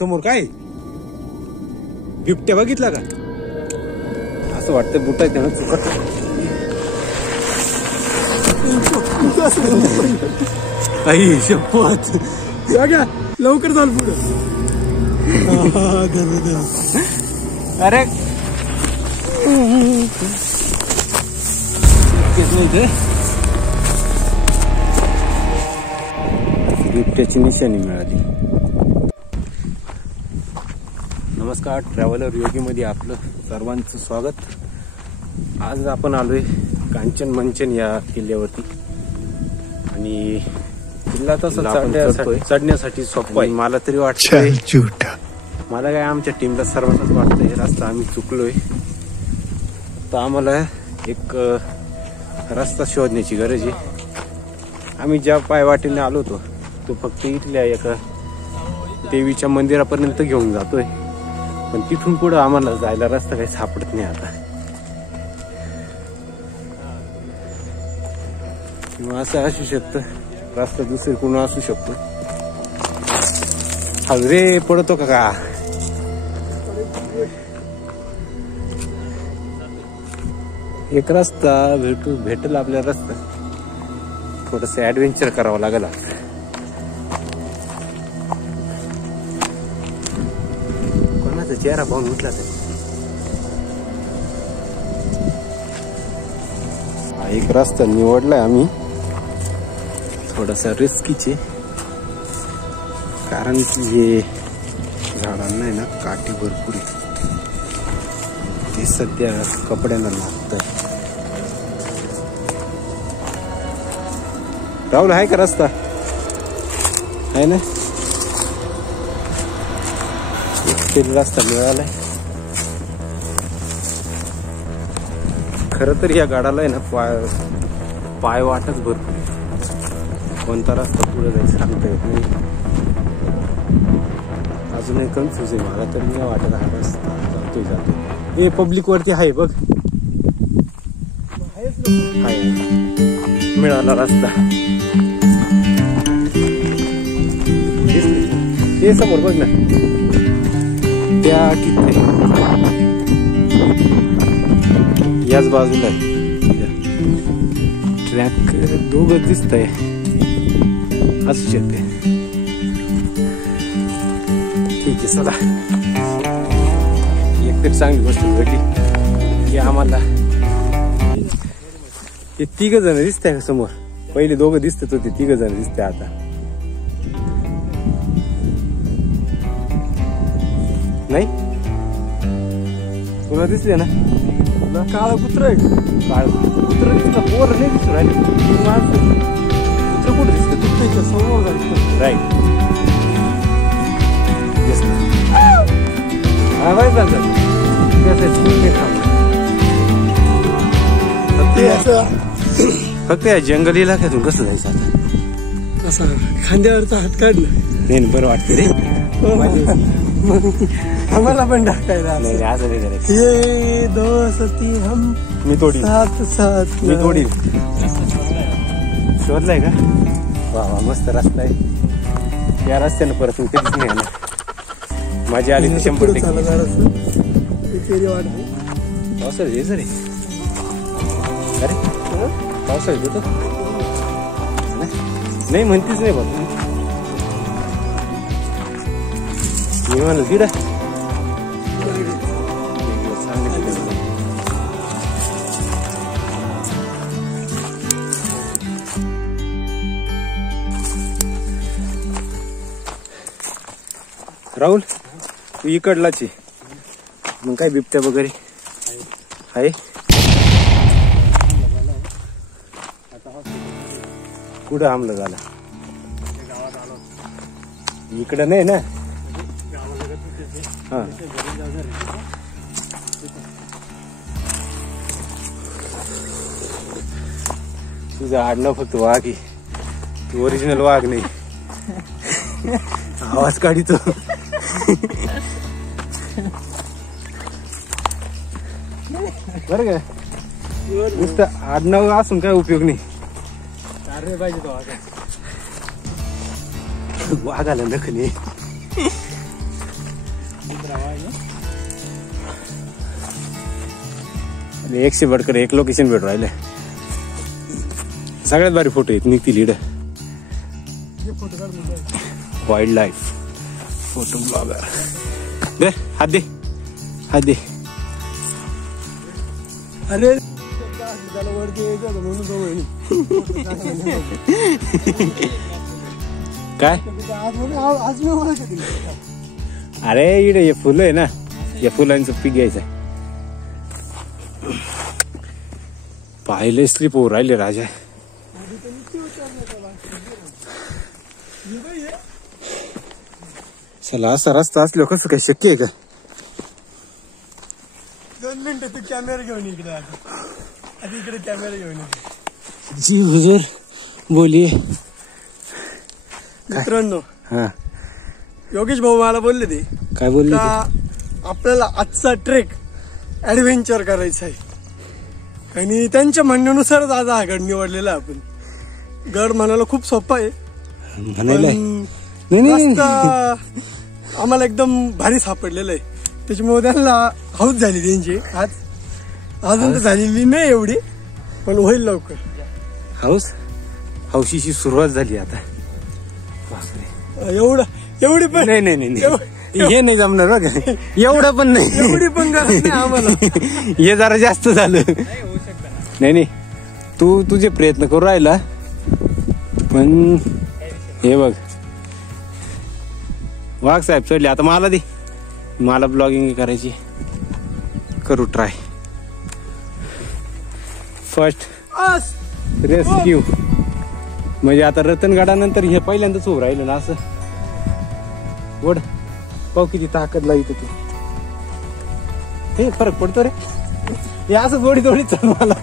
समोर काय बिबट्या बघितला का? असं वाटतं बुटा त्यानं चुकत. आई शपथ लवकर चाल पुढे. अरे बिबट्याची निशाणी मिळाली. नमस्कार, ट्रॅव्हलर योगीमध्ये आपलं सर्वांचं स्वागत. आज आपण आलोय कांचन मंचन या किल्ल्यावरती आणि किल्ला तसा चढण्यासाठी सोपा आहे मला तरी वाटतं. मला काय आमच्या टीमला सर्वांनाच वाटतं हे रस्ता आम्ही चुकलोय. तर आम्हाला एक रस्ता शोधण्याची गरज आहे. आम्ही ज्या पायवाटेने आलो होतो तो फक्त इथल्या एका देवीच्या मंदिरापर्यंत घेऊन जातोय, पण तिथून पुढे आम्हाला जायला रस्ता काही सापडत नाही आता. किंवा असं असू शकतं रस्ता दुसरी कोण असू शकतो. हलरे पडतो का? एक रस्ता भेटेल आपल्याला. रस्ता थोडस ऍडव्हेंचर करावं लागेल. कोणाचा चेहरा पाहून उठला तर हा एक रस्ता निवडलाय आम्ही. थोडासा रिस्कीचे, कारण की हे झाडांना आहे ना काठी भरपूर आहे. ते सध्या कपड्यांना लागत आहे. राहुल आहे का रस्ता? आहे ना, एक रस्ता मिळालाय. खरं तर या गाडाला आहे ना पाय वाटच भरपूर. कोणता रस्ता पुढे जायचं सांगता येत नाही. अजूनही कन्फ्युज आहे मला तर. नाही वाटत हा रस्ता जातोय. हे पब्लिक वरती आहे बघ. मिळाला रस्ता. ते समोर बघ ना, त्या किती याच बाजूला आहे. ट्रॅक दोघं दिसत आहे. असू शकते. ठीक आहे, चला. एकतरी चांगली गोष्ट घडली की आम्हाला ते 3 जण दिसत आहे समोर. पहिले 2 दिसत होते, 3 जण दिसते आता. नाही तुला दिसले ना? काळा कुत्रा आहे. काळ कुत्रा दिसला. पोर नाही दिसू राहिले. कुत्र कुठे दिसत? तुमच्या समोर दिसत. राईट. फक्त या जंगल इलाक्यातून कसं जायचं आता? असं खांद्यावरचा हात काढलं नाही बरं वाटतं रे. आम्हाला पण टाकायला नाही असं नाही करायचं. ये दोस्ती हम मी थोडी साथ साथ मी थोडी शोधलाय का? वा वा, मस्त रस्ता आहे. या रस्त्यानं परत मी कधीच नाही आला. माझी आली 100%. पावसाळ्यात यायचं रे. अरे पावसाळ्यात येतो नाही म्हणतीच नाही बघ. मी म्हणलं तिडा राहुल तू इकडलाच आहे. मग काय बिबट्या वगैरे आहे? कुठं हमला झाला? इकडं नाही ना. हा तुझं आडनाव फक्त वाघ आहे. तू ओरिजिनल वाघ नाही. आवाज काढितो. बरं का? नुसतं आडनाव असून काय उपयोग नाही. पाहिजे तो वाघाला नखली. 100 बडकर एक लोकेशन भेटू राहिले. सगळ्यात भारी फोटो आहेत निघतील इकडे. Wildlife photo blogger. दे हात दे हात दे. अरे काय अरे इकडे हे फुलं आहे ना, या फुलांचं पीक घ्यायचं. पाहिले स्लिप होऊ राहिले राजा. चला असा रस्ता असलो कसं काय शक्य आहे का? 2 मिनिटं तू कॅमेरा घेऊन इकडे आधी इकडे कॅमेरा घेऊन जी हुजूर बोलिये. मित्रांनो, हा योगेश भाऊ मला बोलले ते काय बोलले का आपल्याला आजचा ट्रेक ऍडव्हेंचर करायचा आहे आणि त्यांच्या म्हणण्यानुसारच आज हा गड निवडलेला आहे. आपण गड म्हणायला खूप सोपा आहे, म्हणायला रस्ता आम्हाला एकदम भारी सापडलेला आहे. त्याच्यामुळे त्यांना हौस झाली त्यांची. आज अजून तर झालेली नाही एवढी, पण होईल लवकर. हौशीची सुरुवात झाली आता. एवढी पण नाही हे नाही जमणार बघ. एवढं पण नाही, एवढी पण गरज नाही आम्हाला. हे जरा जास्त झालं. नाही तू तुझे प्रयत्न करू राहिला, पण हे बघ वाघ साहेब चढले. आता मला दे, मला ब्लॉगिंग करायची. करू ट्राय. फर्स्ट रेस्क्यू म्हणजे आता रतनगडानंतर हे पहिल्यांदाच उभं राहिलं ना. असं ओढ पाहू किती ताकद लावतो तू. हे फरक पडतो रे. हे असं थोडी चल मला.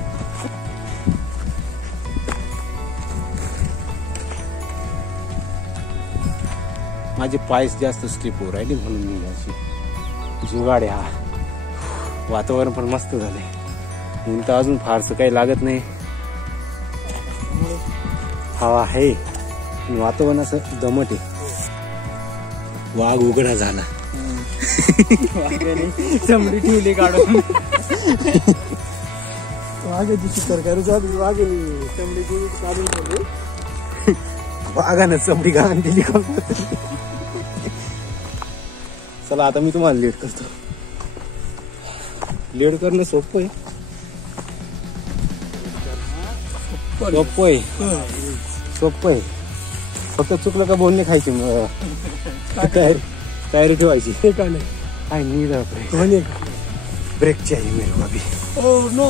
माझे पायस जास्त स्लिप होऊ राहिले म्हणून मी अशी जुगाड आहे. हा वातावरण पण मस्त झालंय. ऊन तर अजून फारसं काही लागत नाही. हवा आहे, वातावरण असं दमट आहे. वाघ उघडा झाला. चमडी ठेवली काढून. वाघाची शिकार करायचं, चमडी काढून ठेवली. वाघानं चमडी घालून दिली. चला आता मी तुम्हाला लीड करतो. लीड करणं सोपं आहे. सोपं आहे. फक्त चुकलं का बोलणे खायचे. तयारी ठेवायची. काय नीड ब्रेक चाहिए मेरे को अभी. Oh no.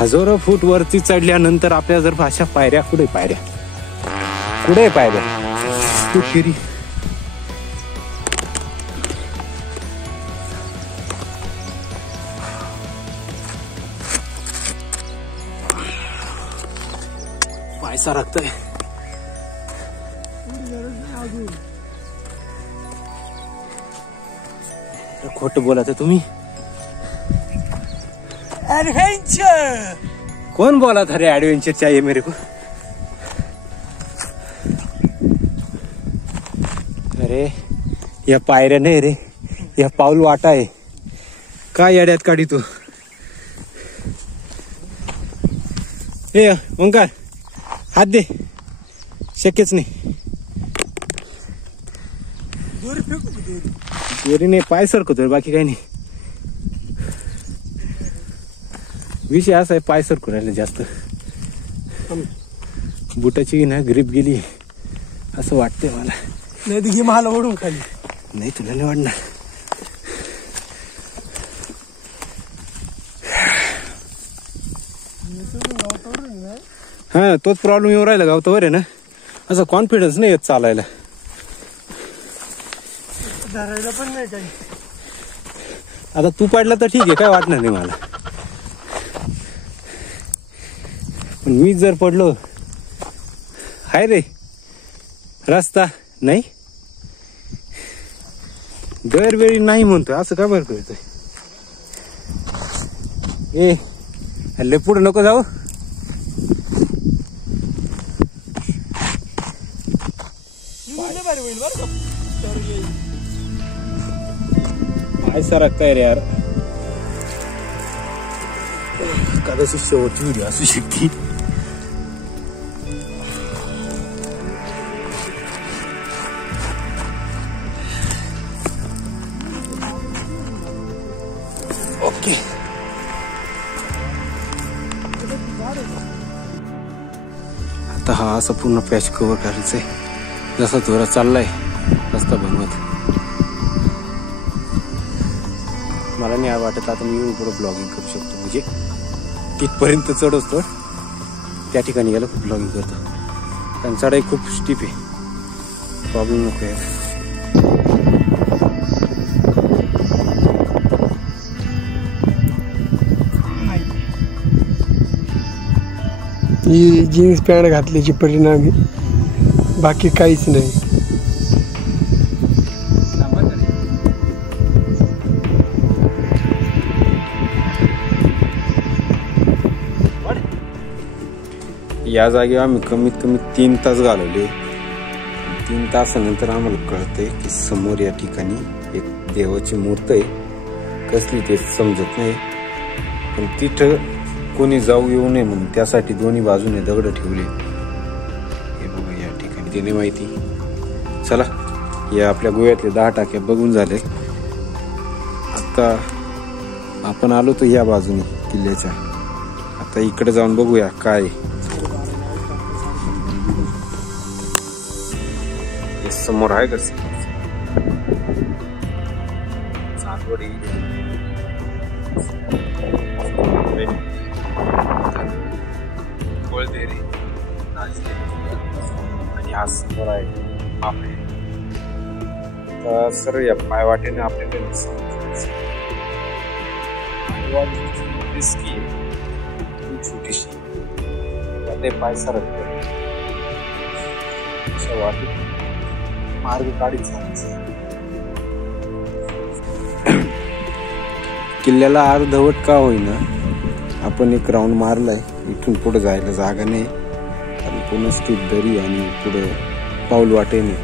हजारो फूट वरती चढल्यानंतर आपल्या जर भाषा पायऱ्या कुठे पायऱ्या तू फिरी. पायसा राखतोय. खोट बोलायचं तुम्ही. एडवेंचर कौन बोला था रे एडवेंचर चाहिए मेरे को. अरे या पायऱ्या नाही रे, या पाऊल वाटा आहे. काय येड्यात काढी तू. हे ओंकार हात दे. शक्यच नाही. दोरी नाही, पाय सरकतो बाकी काही नाही. विषय असा आहे, पाय सरकू राहिले जास्त. बुटाची ना ग्रीप गेली असं वाटतंय मला. नाही तर घे मला ओढून खाली. नाही तुला नाही वाटणार. हा तोच प्रॉब्लेम येऊ राहिला गावतावर आहे ना. असं कॉन्फिडन्स नाही येत चालायला. धरायला पण नाही काही. आता तू पडला तर ठीक आहे, काय वाटणार नाही मला. पण मी जर पडलो, हाय रे रस्ता नाही. दरवेळी नाही म्हणतोय असं का बरं करतोय. ए हल्ले पुढे नको जाऊ. पाय सरकताय रे यार. कदाचित शेवटची व्हिडिओ असू शकते. ओके, आता हा असं पूर्ण पॅच कव्हर करायचंय. जसा जोरात चाललाय रस्ता बनवत. मला नाही वाटत आता मी पुढे ब्लॉगिंग करू शकतो. म्हणजे तिथपर्यंत चढ असतो, त्या ठिकाणी गेलो ब्लॉगिंग करतो. कारण चढाई खूप स्टीप आहे, प्रॉब्लेम नको आहे. ही जीन्स पॅन्ट घातल्याची परिणामी बाकी काहीच नाही. या जागेवर आम्ही कमीत कमी 3 तास घालवले. 3 तासानंतर आम्हाला कळतंय की समोर या ठिकाणी एक देवाची मूर्ती आहे. कसली ते समजत नाही, पण तिथं कोणी जाऊ येऊ नये म्हणून त्यासाठी दोन्ही बाजूने दगड ठेवले. हे बघा या ठिकाणी ते नाही माहिती. चला, या आपल्या गोव्यातले 10 टाक्या बघून झाले. आता आपण आलो तर या बाजूने किल्ल्याच्या. आता इकडे जाऊन बघूया काय समोर आहे. कसं चांदवडी गोळदेरी आणि हा समोर आहे आपले. तर सर या पायवाटेने आपल्याकडे रिस्की छोटीशी ते पाय सरकते वाटेत मार्ग काढीत झाला. किल्ल्याला अर्धवट का होईना आपण एक राऊंड मारलाय. इथून पुढे जायला जागा नाही, आणि पुन्हा स्थित दरी आणि पुढे पाऊल वाटेने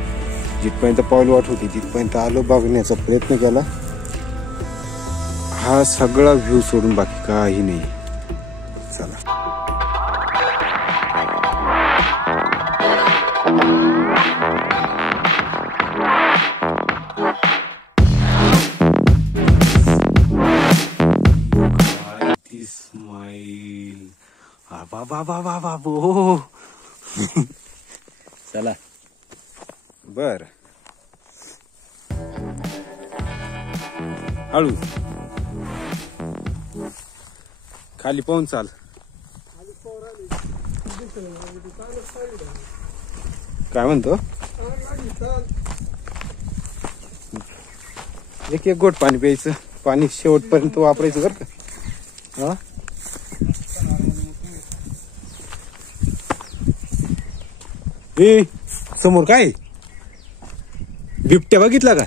जिथपर्यंत पाऊल वाट होती तिथपर्यंत आलो, बघण्याचा प्रयत्न केला. हा सगळा व्ह्यू सोडून बाकी काही नाही. चला, स्माइल. बाबो चला. बर, हळू खाली पाहून चाल. काय म्हणतो? एक गोट पाणी प्यायचं. पाणी शेवटपर्यंत वापरायचं बरं का. हा, ए समोर काय बिबट्या बघितला का?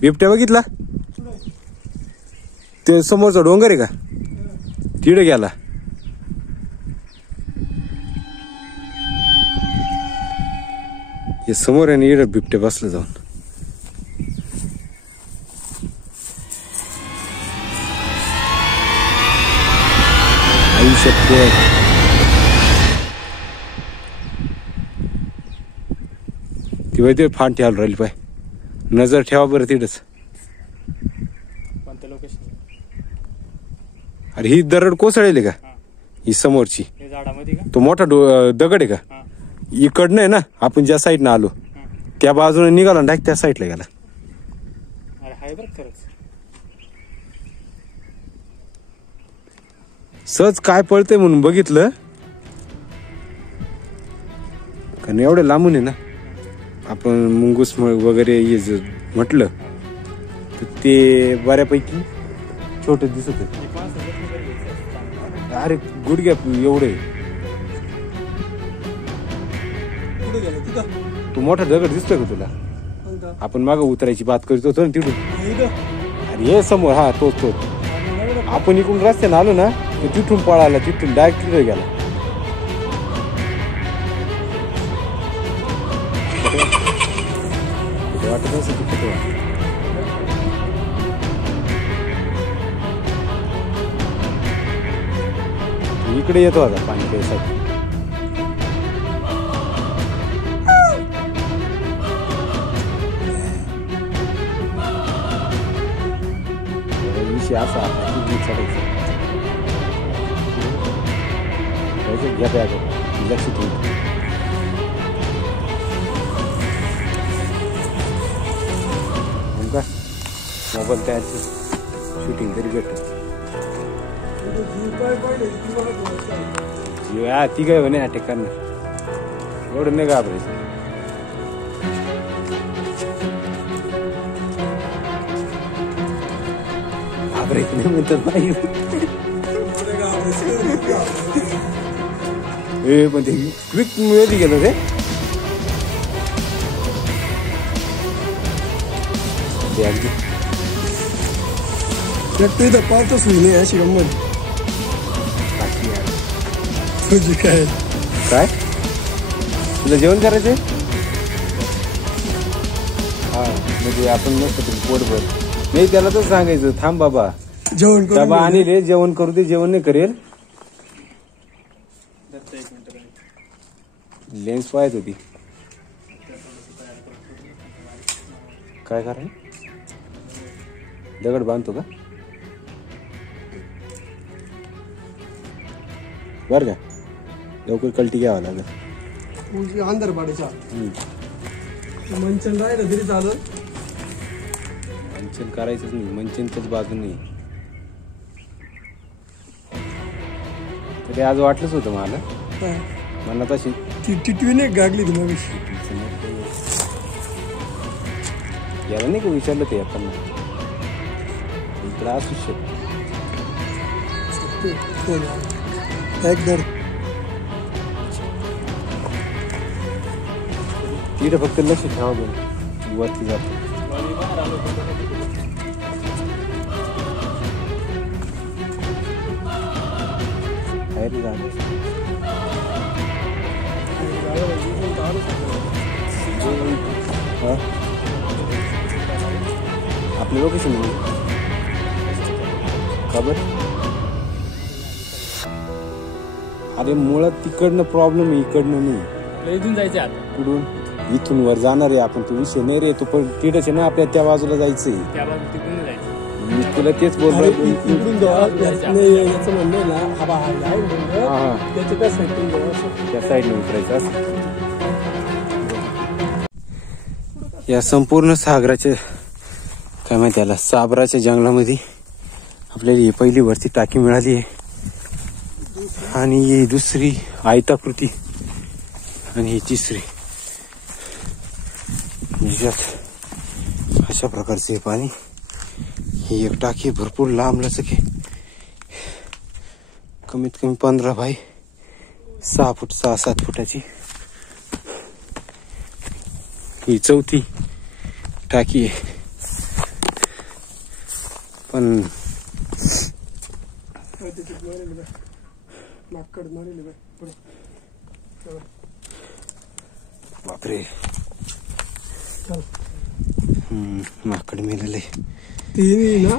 बिबट्या बघितला? ते समोरचा डोंगर आहे का, तिकडे गेला. हे समोर आहे ना, इकडे बिबट्या बसलं जाऊन. ती फान ठेवायला राहिली पाय. नजर ठेवा बरं तिथंच. अरे ही दरड कोसळली का? ही समोरची तो मोठा दगड आहे का? इकडनं आहे ना, आपण ज्या साईडनं आलो त्या बाजूने निघाला ना, त्या साईडला गेला. सहज काय पळते म्हणून बघितलं, कारण एवढं लांबून आहे ना. आपण मुंगूस वगैरे हे म्हटलं तर ते बऱ्यापैकी छोटे दिसत होते. अरे गुडघ्या एवढे. तू मोठा दगड दिसतोय का तुला? आपण मागं उतरायची बात करत होतो ना तिथून. अरे हे समोर, हा तोच. आपण इकडून रस्त्याने आलो ना, तिथून पळाला, तिथून डायरेक्ट तिथे गेला. वाटत असं तिथे इकडे येतो आता पाणी प्यायसाठी. विषय असा घ्या बॅग लक्ष ठेवून. मोबाईल तयार शूटिंग तरी भेटत. ती काय म्हणे अटॅक करणार एवढं नाही घाबरायचं. घाबरायचं नाही म्हणतात नाही. पण ते क्विक मध्ये गेलो रे. तू इथं पाहतच नाही अशी गंमत. तुझी काय काय तुला जेवण करायचंय? हा म्हणजे आपण मस्त पोटभर नाही त्याला तर सांगायचं थांब बाबा जेवण डबा आणि रे जेवण करू दे. जेवण नाही करेल. लेन्स पाहत होती काय करा दगड बांधतो का बर का. लवकर कल्टी घ्यावं लागेल. अंधार पाडायचा मंचन राहिलं तरी चालू. मंचन करायचंच नाही. मंचनच्याच बाजू नाही. तरी आज वाटलंच होतं मला मनात अशी टिटवी नाही गागली ती मग. याला नाही का विचारलं ते आपण इकडं असू शकतो. तिथे फक्त लक्ष ठेवा बरं वरती जातो. आपलं लोकेशन खबर. अरे मुळात तिकडनं प्रॉब्लेम आहे इकडनं नाही. इथून जायचं आता कुठून इथून वर जाणार आहे आपण. तो विषय नाही रे. तो पण तिथंच आहे ना आपल्या त्या बाजूला जायचंय. त्या बाजू तिकडून जायचं. मी तुला तेच बोललो. इकडून याचं म्हणणं ना हवा त्या साईडने उतरायचं. या संपूर्ण सागराच्या काय माहिती याला साबराच्या जंगलामध्ये आपल्याला ही पहिली वरती टाकी मिळाली आहे आणि ही दुसरी आयताकृती आणि ही तिसरी. ज्यात अशा प्रकारचे पाणी. ही एक टाकी भरपूर लांब लचक आहे. कमीत कमी 15 बाय 6 फूट 6-7 फुटाची. ही चौथी टाकी आहे. पण बापरे माकड मेलेलं आहे. ते ना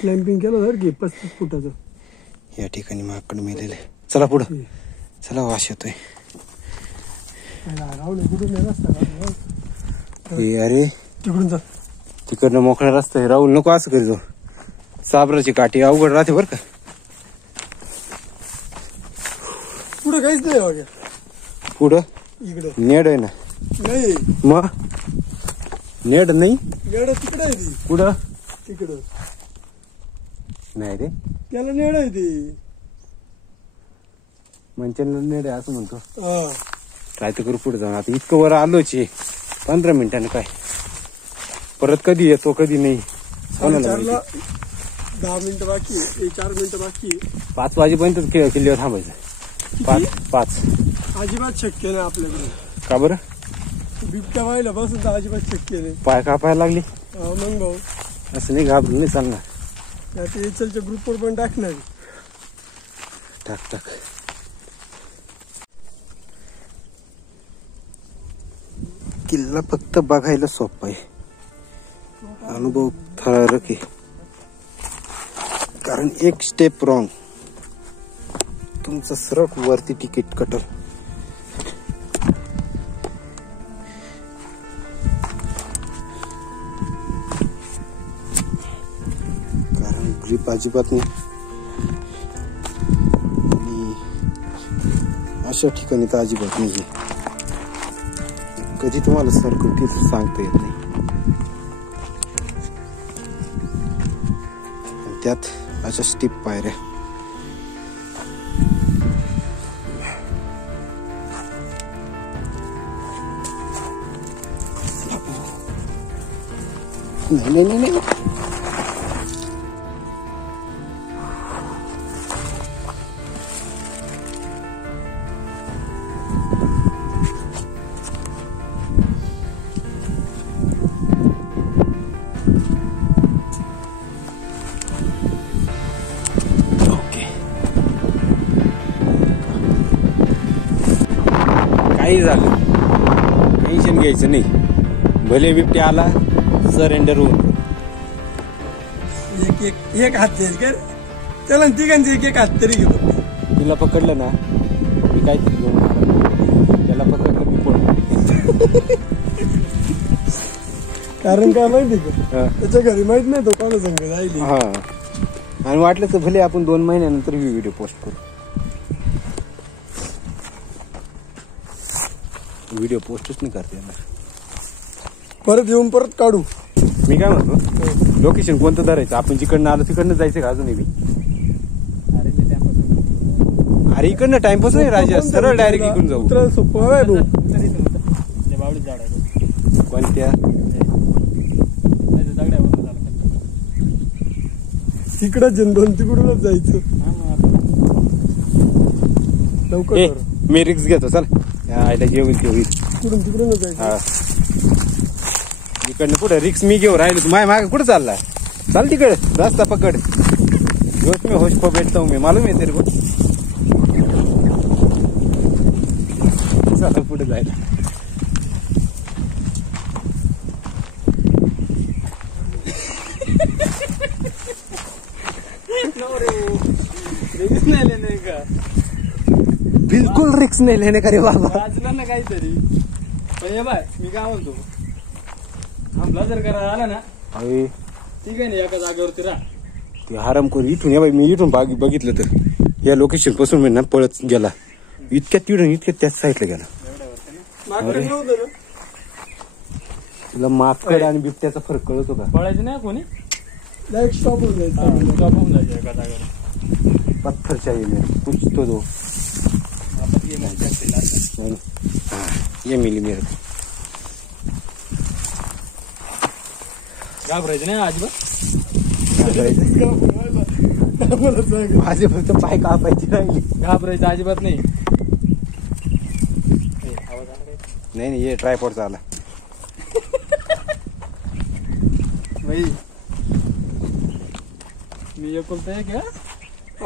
क्लॅम्पिंग केलं तर 35 फुटाचं. या ठिकाणी माकड मेलेलं आहे. चला पुढं चला. वास येतोय. अरे तिकडून जा. तिकडनं मोकळा रस्ता आहे. राहुल नको असं करीतो. साबराची काठी अवघड राहते बर का. पुढं काहीच नाही. पुढं इकडं नेड आहे ना. नाही मग नेड नाही. नेड तिकडे आहे ती. कुठं तिकडं नाही रे. त्याला नेड आहे ती. मंचनला नेड आहे असं म्हणतो. हा काय तर करू पुढे जाऊन. आता इतकं वर आलोच 15 मिनिटांनी काय परत कधी येतो कधी नाही. 10 मिनिटं बाकी 4 मिनिटं बाकी. 5 वाजेपर्यंत किल्ल्यावर थांबायचं. 5 अजिबात शक्य नाही आपल्याकडे. का बरं. बिबट्या व्हायला बसून तर अजिबात शक्य नाही. पाय कापायला लागली मग भाऊ असं नाही घाबरून नाही चालणार. आता एचलच्या ग्रुपवर पण टाकणार. टाक. किल्ला फक्त बघायला सोपा आहे. अनुभव थरारक आहे. कारण एक स्टेप रॉंग तुमचं सरळ वरती तिकीट कटल. कारण ग्रीप अजिबात नाही आणि अशा ठिकाणी तर अजिबात नाहीये. कधी तुम्हाला सरकवतील सांगता येत नाही. त्यात अशा स्टीप पायऱ्या. नाही नाही नाही. काही झालं टेन्शन घ्यायचं नाही. भले बिबट्या आला सरेंडर होऊन एक हात देईल का चला तिघांचे एक हात तरी घेतो. तिला पकडलं ना मी काहीतरी घेऊन मारलं. त्याला पकडलं मी पडलो. कारण काय माहिती का त्याच्या घरी माहित नाही तो कोणा संग जाईल. हा आणि वाटलं तर भले आपण 2 महिन्यानंतर व्हिडिओ पोस्ट करू. व्हिडिओ पोस्टच नाही करता येणार. परत येऊन परत काढू. मी काय म्हणतो लोकेशन कोणतं धरायचं. आपण जिकडनं आलो तिकडनं जायचं का अजूनही. अरे इकडनं टाइमपास नाही राजा. सरळ डायरेक्ट इकडून जाऊ. उतरायला सोपं आहे भाऊ. कोणत्या तिकडच जनधन तिकडूनच जायचं. लवकर ए मी रिक्स घेतो. चल आयला जे होईल ते होईल. तिकडूनच जायचं. इकडनं कुठं रिक्स मी घेऊ राहिलो. तू माझ्या मागे कुठं चालला. चाल तिकडे रस्ता पकड. रोज मी होश को बैठता हूँ. मैं मालूम है तेरे को. चला पुढे जायला. बिलकुल रिक्स नाही लेणे का रे बाबा. वाचलं ना काहीतरी. पण बाय मी काय म्हणतो आपला जर करा आला ना ठीक आहे ना एका जागेवरती राहा. ते हराम करून इथून या बाई. मी इथून बघितलं तर या लोकेशन पासून मी ना पळत गेला. इतक्यात तिथून इतक्यात त्याच साईडला गेला. तुला माकड आणि बिबट्याचा फरक कळतो का. पळायचं नाही कोणी. डायरेक्ट स्टॉप होऊन जायचं. स्टॉप होऊन जायचं एका जागेवर. पत्थर चाहिए कुछ तो दो. ये मिली मेरे. घाबरायचं नाही अजिबात. माझे फक्त पाय कापायचे राहिली. घाबरायचं अजिबात नाही. नाही नाही ये ट्रायपॉडचा आला. बाई मी एकुलता एक आहे.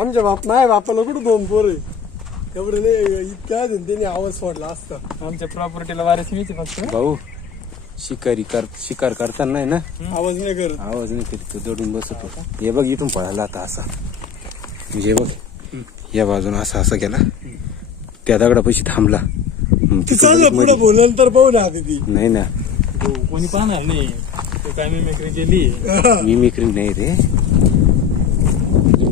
आमच्या माझ्या बापाला कुठं 2 पोरं एवढे नाही. इतक्या त्यांनी आवाज सोडला असता. आमच्या प्रॉपर्टीला वारीस मीच फक्त. भाऊ शिकार करताना नाही ना आवाज नाही करत. आवाज नाही करीत. तो दडून बसतो. हे बघ इथून पळाला आता असा. म्हणजे बघ या बाजून असा गेला. त्या दगडापाशी थांबला. पुढे बोलल्यानंतर पाहू ना ती. नाही ना कोणी पाहणार नाही. तो काय मिमिक्री केली. मिमिक्री नाही रे.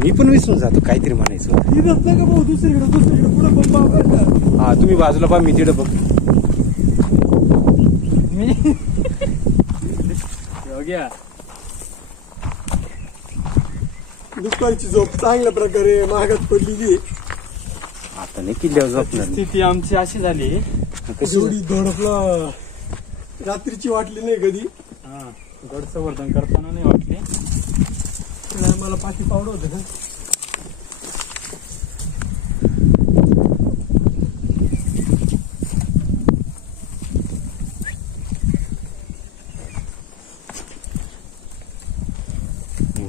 मी पण विसरून जातो काहीतरी म्हणायचं. का भाऊ दुसरीकडे पुढे बंबा. हा तुम्ही बाजूला पहा. मी तिकडे बघ. मी योग्या दुपारची झोप चांगल्या प्रकारे महागात पडलेली. आता नाही किल्ल्यावर झोपणार. स्थिती आमची अशी झाली. जेवढी धडकला रात्रीची वाटली नाही कधी. गड संवर्धन करताना नाही वाटली. मला पाठी पावडं होतं ना.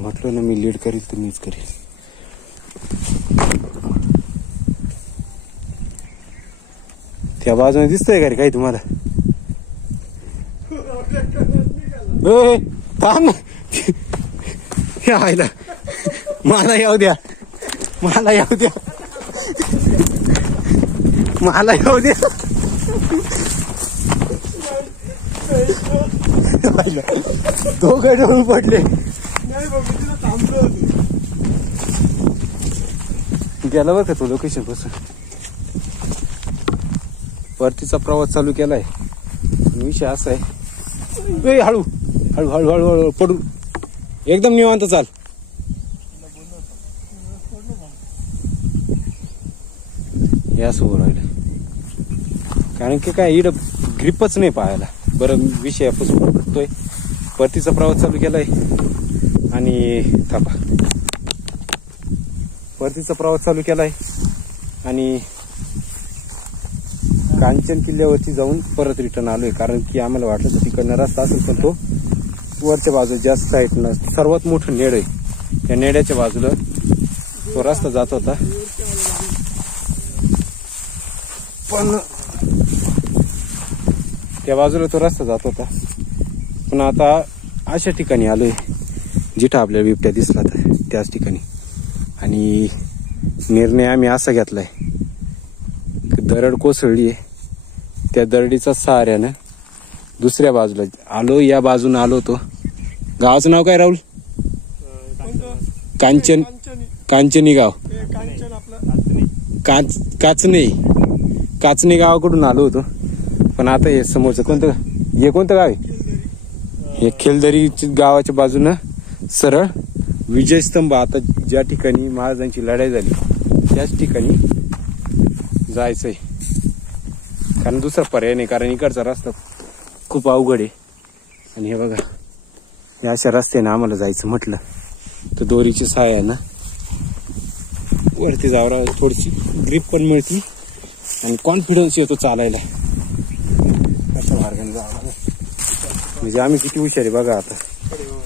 म्हटलं ना मी लीड करील तर मीच करील. त्या बाजूने दिसतंय का रे काही तुम्हाला. थांब आयला मला येऊ द्या. मला येऊ दे. दोघं डोळून पडले. नाही बाबा तिला थांबलो होतो. गेला बरं का तो लोकेशन पासून. परतीचा प्रवास चालू केलाय. विषय असा आहे, हळू हळू हळू हळू हळू पडू, एकदम निवांत चाल. या सोबत राहिलं कारण की काय इकडं ग्रिपच नाही पाहायला. बरं विषयापासून करतोय. परतीचा प्रवास चालू केलाय आणि थांबा. परतीचा प्रवास चालू केलाय आणि कांचन किल्ल्यावरती जाऊन परत रिटर्न आलोय. कारण की आम्हाला वाटलं तर तिकडनं रस्ता असेल, पण तो वरच्या बाजूला जास्त साईडनं सर्वात मोठं नेड आहे. त्या नेड्याच्या बाजूला तो रस्ता जात होता, पण त्या बाजूला तो रस्ता जात होता. पण आता अशा ठिकाणी आलोय जिथं आपल्याला बिबट्या दिसला तर त्याच ठिकाणी. आणि निर्णय आम्ही असा घेतलाय, दरड कोसळली आहे, त्या दरडीचा सहाऱ्यानं दुसऱ्या बाजूला आलो. या बाजून आलो. तो गावाचं नाव काय राहुल? कांचन, कांचनी गाव. कांचन आपलं काचणी गावाकडून आलो होतो. पण आता हे समोरचं कोणतं, हे कोणतं गाव आहे? हे खेलदरी गावाच्या बाजूनं सरळ विजयस्तंभ. आता ज्या ठिकाणी महाराजांची लढाई झाली त्याच ठिकाणी जायचंय, कारण दुसरा पर्याय नाही. कारण इकडचा रस्ता खूप अवघड आहे. आणि हे बघा, या अशा रस्त्याने आम्हाला जायचं म्हटलं तर दोरीची सहाय्य आहे ना, वरती जावं, थोडीशी ग्रीप पण मिळते आणि कॉन्फिडन्स येतो चालायला. अशा मार्गाने जावं लागेल. म्हणजे आम्ही किती हुशार आहे बघा. आता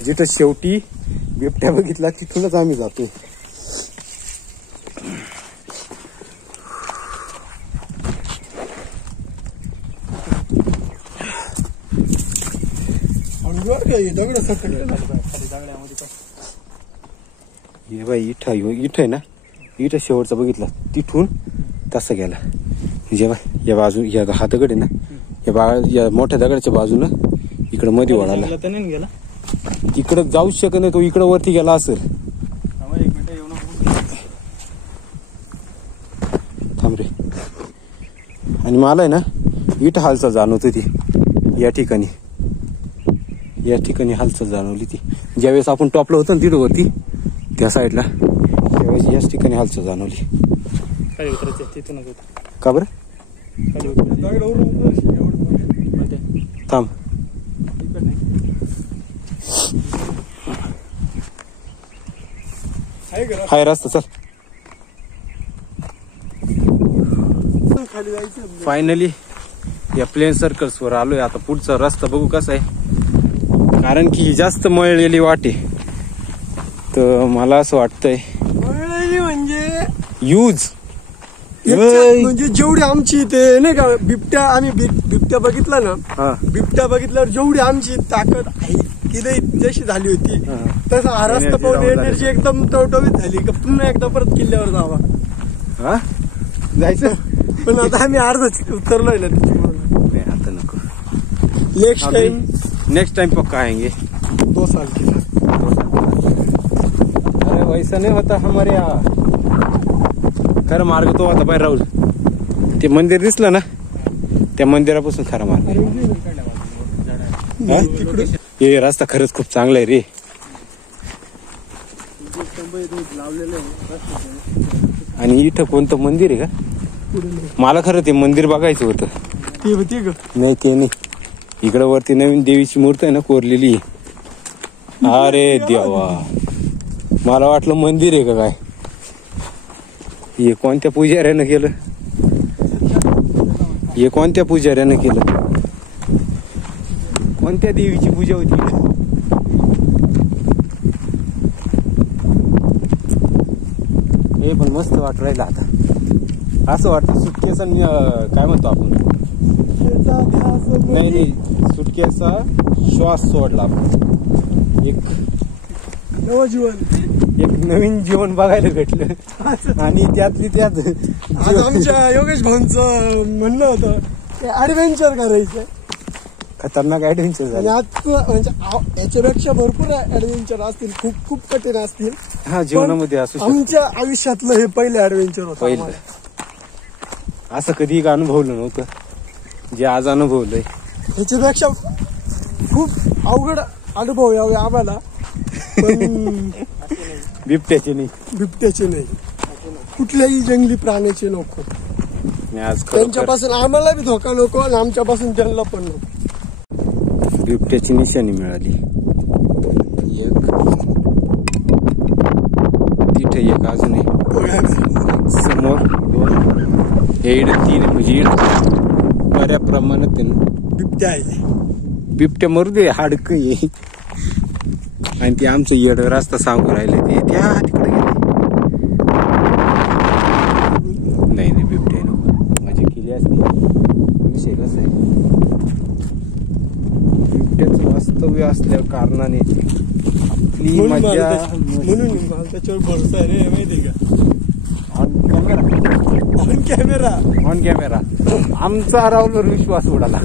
जिथं शेवटी बिबट्या बघितला तिथूनच आम्ही जातोय. दगड सकट हे बाई इथं आहे ना, इथं शेवटचा बघितला तिथून तसं गेला. म्हणजे बा या बाजू या हा दगड आहे ना, या मोठ्या दगडाच्या बाजूनं इकडं मध्ये वळाला. गेला इकडं जाऊच शकत नाही तो, इकडं वरती गेला असेल. थांब रे. आणि मला आहे ना इथं हालचाल जाणवत होती. या ठिकाणी हालचाल जाणवली ती ज्यावेळेस आपण टॉपला होतो ना तिथं वरती त्या साईडला, त्यावेळेस याच ठिकाणी हालचाल जाणवली. का बरं? थांब. हाय रस्ता चल. फायनली या प्लेन सर्कल्स वर आलोय. आता पुढचा रस्ता बघू कसा आहे, कारण की जास्त मळलेली वाटे. तर मला असं वाटतंय म्हणजे यूज म्हणजे जेवढी आमची ते नाही का बिबट्या, आम्ही बिबट्या बघितला ना, बिबट्या बघितल्यावर जेवढी आमची ताकद आहे की नाही जशी झाली होती तसं हा रस्ता पाहून एनर्जी एकदम टवटवीत झाली का पुन्हा एकदा परत किल्ल्यावर जावा जायचं. पण आता आम्ही अर्धच उतरलोय ना त्याच्यामुळे. आता नको. नेक्स्ट टाइम पक्का आएंगे. 2 साल की. अरे वैसा नहीं होता हमारे यहाँ. खरं मार्ग तो होता बाहेर राहुल. ते मंदिर दिसलं ना, त्या मंदिरापासून खरा मार्ग. हे रस्ता खरंच खूप चांगला आहे रे. आणि इथं कोणतं मंदिर आहे का? मला खरं ते मंदिर बघायचं होतं. नाही ते नाही, इकडं वरती नवीन देवीची मूर्ती आहे ना कोरलेली. अरे देवा, मला वाटलं मंदिर आहे का काय. हे कोणत्या पुजाऱ्यानं केलं? कोणत्या देवीची पूजा होती? हे पण मस्त वाट राहिलं. आता असं वाटतं सुटकेचा काय म्हणतो आपण, नाही सुटकेचा श्वास सोडला आपण. एक नवजीवन एक नवीन जीवन बघायला भेटलं आणि त्यातली त्यात आज आमच्या योगेश भाऊंचं म्हणणं होतं की ऍडव्हेंचर करायचं. खतरनाक ऍडव्हेंचर आणि झालं. आज म्हणजे याच्यापेक्षा भरपूर ऍडव्हेंचर असतील, खूप खूप कठीण असतील. हा जीवनामध्ये असू शकतं. आमच्या आयुष्यातलं हे पहिलं ऍडव्हेंचर होतं. पहिलं आम्हाला. असं कधी एक अनुभवलं नव्हतं जे आज अनुभवलंय. ह्याच्यापेक्षा खूप अवघड अनुभव यावे आम्हाला, पण बिबट्याची नाही. बिबट्याचे नाही, कुठल्याही जंगली प्राण्याचे नको. आणि आज खरोखर त्यांच्यापासून आम्हाला बी धोका नको आणि आमच्यापासून त्यांना पण नको. बिबट्याची निशाणी मिळाली. एक तिथे एक अजून समोर 2 एड 3 म्हणजे बऱ्या प्रमाणात बिबट्या आहे. बिबट्या मरू दे हाडक आहे. आणि ते आमचं येड रस्ता सांगू राहिले ते त्या तिकडे गेले. नाही नाही बिबट्या नको माझी केली असते. विषय कसा आहे बिबट्याचं वास्तव्य असल्या कारणाने आपली म्हणून मजा मला त्याच्यावर भरोसा आहे रे, माहिती का. ऑन कॅमेरा आमचा राहुलवर विश्वास उडाला.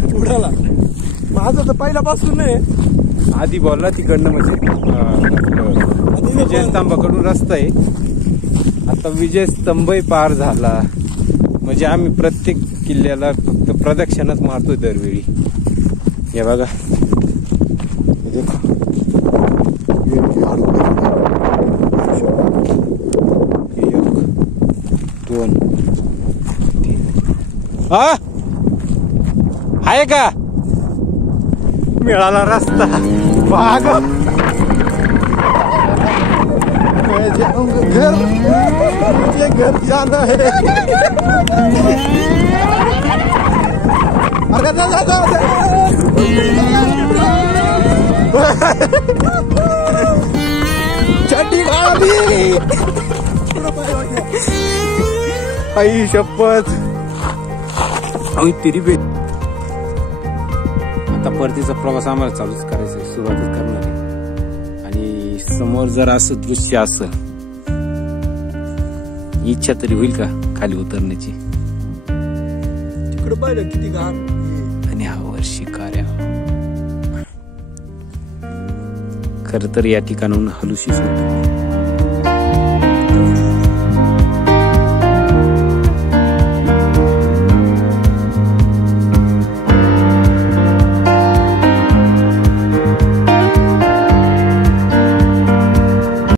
माझं तर पहिल्यापासून नाही. आधी बोलला तिकडनं म्हणजे विजयस्तंभाकडून रस्ता आहे. आता विजयस्तंभही पार झाला म्हणजे आम्ही प्रत्येक किल्ल्याला फक्त प्रदक्षिणाच मारतोय दरवेळी. हे बघा आहे का मिळाला रस्ता. वाघ घर जाना है. चड्डी घाली आई शपथ. तिरी भेट. आता परतीचा प्रवास आम्हाला चालूच करायचा आहे, सुरुवातच करणार आहे. आणि समोर जर असं दृश्य असं इच्छा तरी होईल का खाली उतरण्याची. तिकडे पाहिलं किती घाण. आणि हा शिकाऱ्या खर तर या ठिकाणाहून हलूशीच होत.